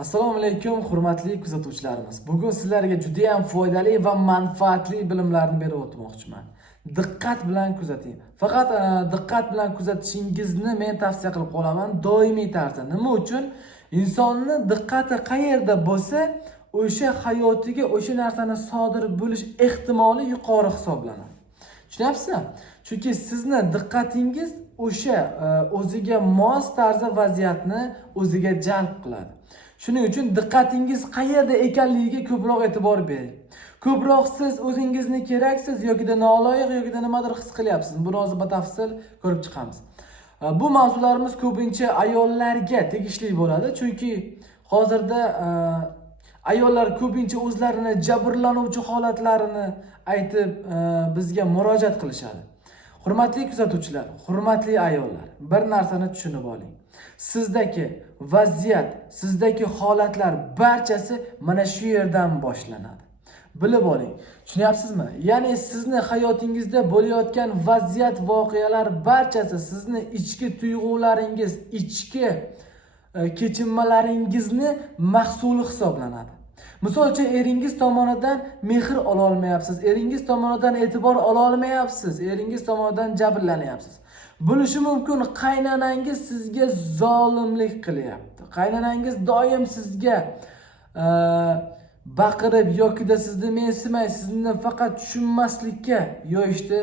Assalomu alaykum, hurmatli kuzatuvchilarimiz. Bugun sizlarga juda ham foydali va manfaatli bilimlarni berib o'tmoqchiman. Diqqat bilan kuzating. Faqat diqqat bilan kuzatishingizni men tavsiya qilib qolaman doimiy tarzda. Nima uchun? Insonni diqqati qayerda bo'lsa, o'sha hayotiga o'sha narsani sodir bo'lish ehtimoli yuqori hisoblanadi. Tushunyapsizmi? Chunki sizni diqqatingiz o'sha o'ziga mos tarzda vaziyatni o'ziga jalb qiladi. Shuning uchun diqqatingiz qayerda ekanligiga ko'proq e'tibor bering. Ko'proq siz o'zingizni keraksiz yoki noloyiq yoki nimadir his qilyapsiz. Buni hozir batafsil ko'rib chiqamiz. Bu mavzularimiz ko'pincha ayollarga tegishli bo'ladi, chunki hozirda ayollar ko'pincha o'zlarini jabrlanuvchi holatlarini aytib bizga murojaat qilishadi. Hurmatli kuzatuvchilar, hurmatli ayollar, bir narsani tushunib oling. Sizdagi vaziyat, sizdagi holatlar barchasi mana shu yerdan boshlanadi. Bilib oling. Tushunyapsizmi? Ya'ni sizni hayotingizda bo'layotgan vaziyat, voqealar barchasi sizni ichki tuyg'ularingiz, ichki kechinmalaringizni mahsuli hisoblanadi. Misol uchun eringiz tomonidan mehr ola olmayapsiz, eringiz tomonidan e'tibor ola olmayapsiz, eringiz tomonidan jabrlanyapsiz. Bo'lishi mumkin qaynanangiz sizga zolimlik qilyapti. Qaynanangiz doim sizga baqirib yoki sizni mensimay, sizni faqat tushunmaslikka yo'yishni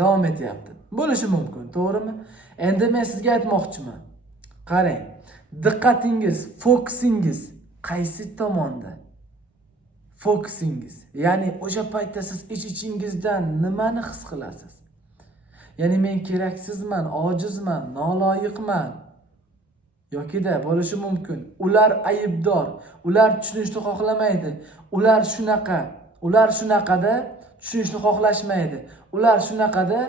davom etyapti. Bo'lishi mumkin, to'g'rimi? Endi men sizga aytmoqchiman. Qarang, diqqatingiz, fokusingiz qaysi tomonda? Fokusingiz. Ya'ni o'sha paytda siz ichingizdan nimani his qilasiz? Ya'ni men keraksizman, ojizman, noloyiqman. Yoki-da bo'lishi mumkin. Ular aybdor, ular tushunishni xohlamaydi. Ular shunaqada tushunishni xohlashmaydi. Ular shunaqada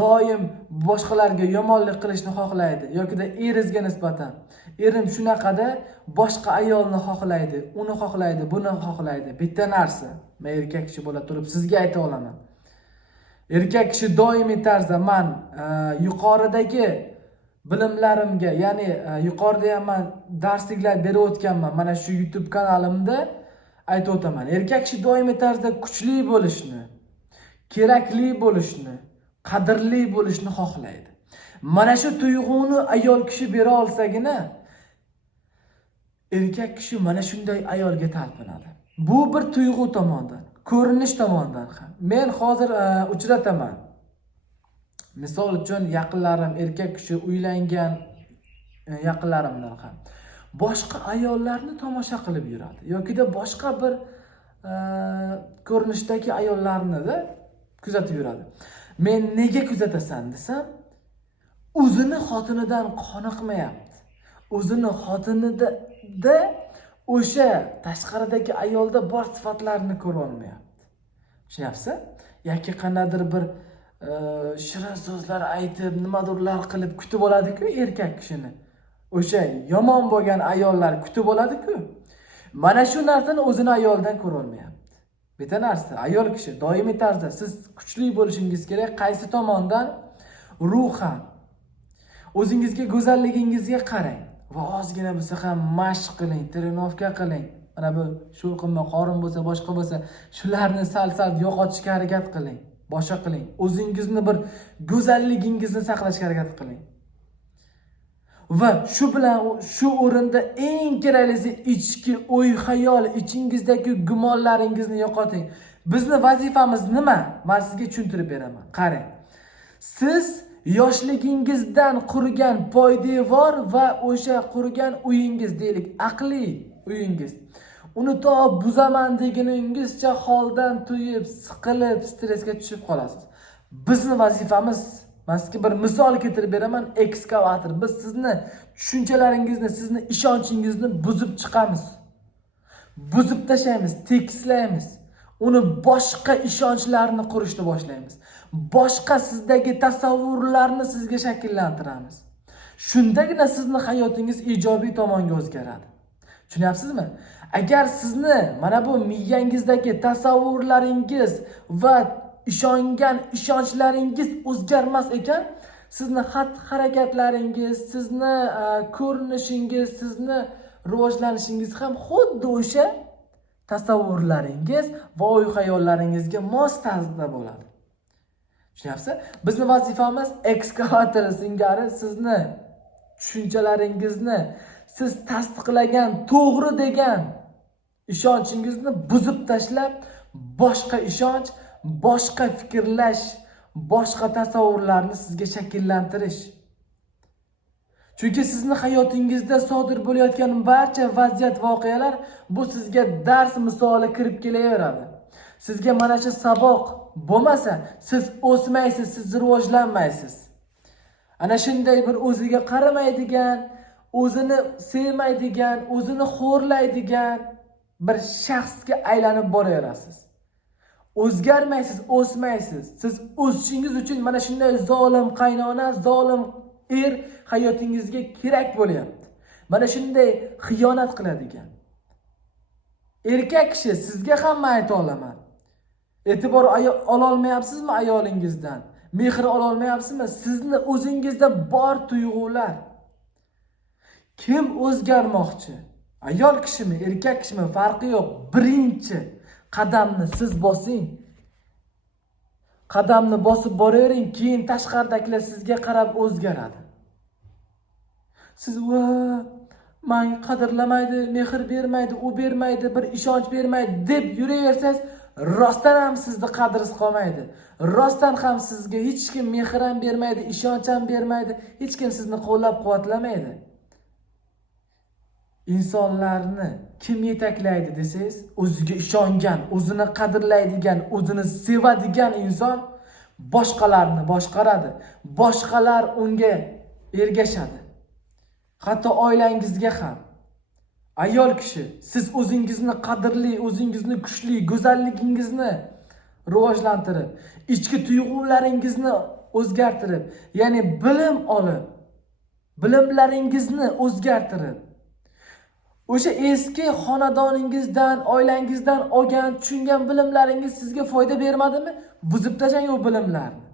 doim boshqalarga yomonlik qilishni xohlaydi yoki-da erizga nisbatan. Erim shunaqada boshqa ayolni xohlaydi, uni xohlaydi, buni xohlaydi. Bitta narsa, men erkak kishi bo'la turib sizga ayta olaman. Erkak kishi doimiy tarzda men yuqoridagi bilimlarimga, ya'ni yuqorida ham men darsliklar berib o'tganman. Mana shu YouTube kanalimda aytib o'taman. Erkak kishi doimiy tarzda kuchli bo'lishni, kerakli bo'lishni, qadrli bo'lishni xohlaydi. Mana shu tuyg'uni ayol kishi bera olsagina erkak kishi mana shunday ayolga talpinadi. Bu bir tuyg'u tomonidan, ko'rinish tomonidan ham. Men hozir uchrataman. Misol uchun yaqinlarim, erkak kishi uylangan yaqinlarimdan ham boshqa ayollarni tomosha qilib yuradi yoki-da boshqa bir ko'rinishdagi ayollarni kuzatib yuradi. Men nega kuzatasan desam, o'zini xotinidan qoniqmayapti. O'zini xotinida o'sha tashqaridagi ayolda bor sifatlarni ko'ra olmayapti. Tushunyapsiz? Yoki qandadir bir shirin so'zlar aytib, nimadirlar qilib kutib oladi-ku erkak kishini. O'sha yomon bo'lgan ayollar kutib oladi-ku. Mana shu narsani o'zini ayoldan ko'ra olmayapti. Bitta narsa, ayol kishi doimiy tarzda siz kuchli bo'lishingiz kerak, qaysi tomondan? Ruhan. O'zingizga, go'zalligingizga qarang va ozgina bo'lsa ham mashq qiling, trenovka qiling. Mana bu shulqinma qorin bo'lsa, boshqa bo'lsa, shularni sal-sal yo'qotishga harakat qiling. Boshqa qiling. O'zingizni bir go'zalligingizni saqlashga harakat qiling. Va shu bilan shu o'rinda eng keraklisi ichki o'y-xayol, ichingizdagi gumonlaringizni yo'qoting. Bizning vazifamiz nima? Men sizga tushuntirib beraman. Qarang. Siz yoshligingizdan qurgan poydevor va o'sha qurgan uyingiz, deylik, aqliy uyingiz. Uni to buzaman deganingizcha holdan to'yib, siqilib, stressga tushib qolasiz. Bizning vazifamiz, men sizga bir misol keltirib beraman, ekskavator. Biz sizni tushunchalaringizni, sizni ishonchingizni buzib chiqamiz. Buzib tashlaymiz, tekislaymiz. Uni boshqa ishonchlarni qurishni boshlaymiz. Boshqa sizdagi tasavvurlarni sizga shakllantiramiz. Shundagina sizning hayotingiz ijobiy tomonga o'zgaradi. Tushunyapsizmi? Agar sizni mana bu miyangizdagi tasavvurlaringiz va ishongan ishonchlaringiz o'zgarmas ekan, sizni xatti-harakatlaringiz, sizni ko'rinishingiz, sizni rivojlanishingiz ham xuddi o'sha tasavvurlaringiz va o'y-xayollaringizga mos tarzda bo'ladi. Tushunyapsiz? Bizning vazifamiz ekskavator singari sizni tushunchalaringizni, siz tasdiqlagan to'g'ri degan ishonchingizni buzib tashlab, boshqa ishonch, boshqa fikrlash, boshqa tasavvurlarni sizga shakllantirish. Chunki sizning hayotingizda sodir bo'layotgan barcha vaziyat, voqealar bu sizga dars misoli kirib kelaveradi. Sizga mana shu saboq bo'lmasa, siz o'smaysiz, siz rivojlanmaysiz. Ana shunday bir o'ziga qaramaydigan, o'zini sevmaydigan, o'zini xo'rlaydigan bir shaxsga aylanib boraverasiz. O'zgarmaysiz, o'smaysiz. Siz o'sishingiz uchun mana shunday zolim qaynona, zolim er hayotingizga kerak bo'lyapti. Mana shunday xiyonat qiladigan erkak kishi sizga ham ayta olaman. E'tibor ola olmayapsizmi ayolingizdan? Mehr ola olmayapsizmi? Sizni o'zingizda bor tuyg'ular. Kim o'zgarmoqchi? Ayol kishimi, erkak kishimi farqi yo'q. Birinchi qadamni siz bosing. Qadamni bosib boravering, keyin tashqaridagilar sizga qarab o'zgaradi. Siz menga qadrlamaydi, mehr bermaydi, u bermaydi, bir ishonch bermaydi deb yuraversangiz, rostdan ham sizni qadringiz qolmaydi. Rostdan ham sizga hech kim mehr ham bermaydi, ishonch ham bermaydi, hech kim sizni qo'llab-quvvatlamaydi. İnsanlarni kim yetaklaydi desangiz, o'ziga ishongan, o'zini qadrlaydigan, o'zini sevadigan inson boshqalarni boshqaradi. Boshqalar unga ergashadi. Hatto oilangizga ham. Ayol kishi, siz o'zingizni qadrli, o'zingizni kuchli, go'zalligingizni rivojlantirib, ichki tuyg'ularingizni o'zgartirib, ya'ni bilim olib, bilimlaringizni o'zgartirib, o'sha eski xonadoningizdan, oilangizdan olgan, tushungan bilimlaringiz sizga foyda bermadimi? Buzib tashlang u bilimlarni.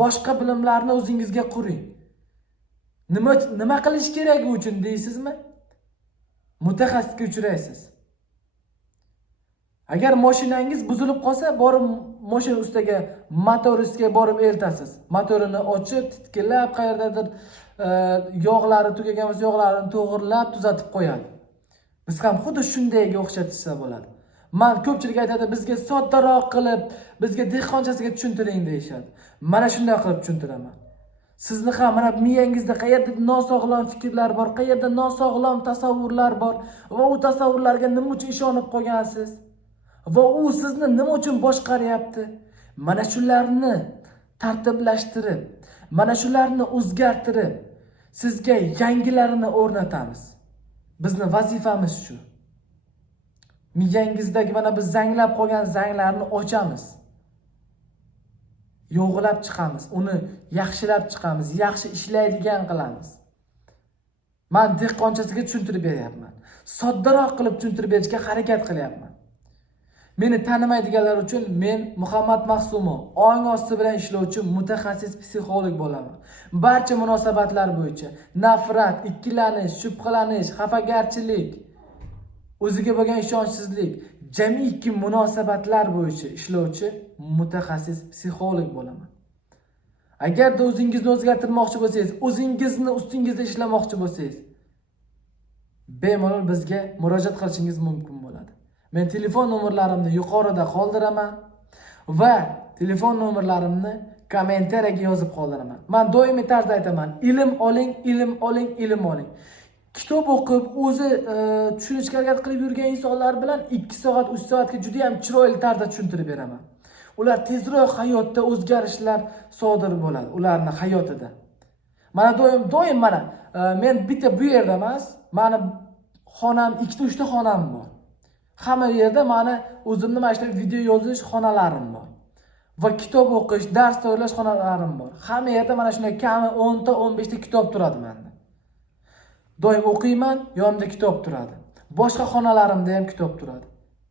Boshqa bilimlarni o'zingizga quring. Nima qilish kerak u uchun deysizmi? Mutaxassisga uchraysiz. Agar mashinangiz buzilib qolsa, borib mashina ustiga, motor ustiga borib eltasiz. Motorini ochib, titkilab, qayerdadir yog'lari tugagan bo'lsa, yog'larini to'g'irlab, tuzatib qo'yadi. Biz ham xuddi shundayga o'xshatishsa bo'ladi. Men ko'pchilik aytadi, bizga soddaroq qilib, bizga dehqonchasiga tushuntiring deyshadi. Mana shunday qilib tushuntiraman. Sizni ham mana miyangizda qayerda nosog'lom fikrlar bor, qayerda nosog'lom tasavvurlar bor va u tasavvurlarga nima uchun ishonib qolgansiz? Va u sizni nima uchun boshqaryapti? Mana shularni tartiblashtirib, mana shularni o'zgartirib, sizga yangilarini o'rnatamiz. Bizni vazifamiz shu. Miyangizdagi mana biz zanglab qolgan zanglarni ochamiz. Yo'g'ilab chiqamiz, uni yaxshilab chiqamiz, yaxshi ishlaydigan qilamiz. Men dehqonchasiga tushuntirib beryapman. Soddaroq qilib tushuntirib berishga harakat qilyapman. Meni tanimaydiganlar uchun men Muhammad Mahsumov, ong osti bilan ishlovchi mutaxassis psixolog bo'laman. Barcha munosabatlar bo'yicha nafrat, ikkilanish, shubhalanish, xafagarchilik, o'ziga bo'lgan ishonchsizlik, jamiki munosabatlar bo'yicha ishlovchi mutaxassis psixolog bo'laman. Agarda o'zingizni o'zgartirmoqchi bo'lsangiz, o'zingizni ustingizda ishlamoqchi bo'lsangiz, bemalol bizga murojaat qilishingiz mumkin bo'ladi. Men telefon nomerlarimni yuqorida qoldiraman va telefon nomerlarimni kommentariyaga yozib qoldiraman. Men doimiy tarzda aytaman, ilm oling, ilm oling, ilm oling. Kitob o'qib, o'zi tushunishga harakat qilib yurgan insonlar bilan 2 soat, 3 soatga juda ham chiroyli tarzda tushuntirib beraman. Ular tezroq hayotda o'zgarishlar sodir bo'ladi, ularning hayotida. Mana doim mana men bitta bu yerda emas, meni xonam 2-3 ta xonam bor. Hamma yerda meni o'zimni mana shu video yozish xonalarim bor. Va kitob o'qish, dars tayyorlash xonalarim bor. Hamma yerda mana shunday kami 10 ta, 15 ta kitob turadi menda. Doim o'qiyman, yonimda kitob turadi. Boshqa xonalarimda ham kitob turadi.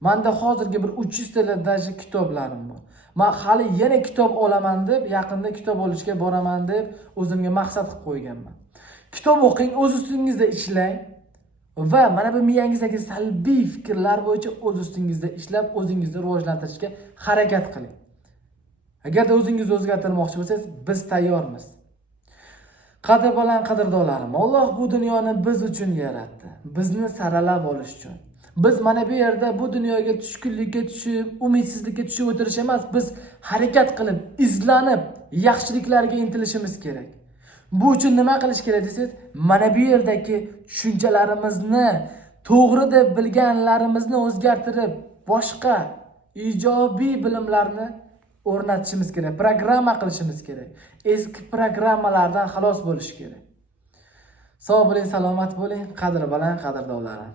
Menda hozirgi bir 300 tadan kitoblarim bor. Men hali yana kitob olaman deb, yaqinda kitob olishga boraman deb o'zimga maqsad qilib qo'yganman. Kitob o'qing, o'z ustingizda ishlang. va mana bu miyangizdagi salbiy fikrlar bo'yicha o'z ustingizda ishlab, o'zingizni rivojlantirishga harakat qiling. Agarda o'zingizni o'zgartirmoqchi bo'lsangiz, biz tayyormiz. Qadrbaland qadrdonlarim, Alloh bu dunyoni biz uchun yaratdi. Bizni saralab olish uchun. Biz mana bu yerda bu dunyoga tushkunlikka tushib, umidsizlikka tushib o'tirish emas, biz harakat qilib, izlanib, yaxshiliklarga intilishimiz kerak. Bu uchun nima qilish kerak desangiz, mana bu yerdagi tushunchalarimizni, to'g'ri deb bilganlarimizni o'zgartirib, boshqa ijobiy bilimlarni o'rnatishimiz kerak, programma qilishimiz kerak. Eski programmalardan xalos bo'lish kerak. Sog' bo'ling, salomat bo'ling, qadrbaland qadrdonlarim.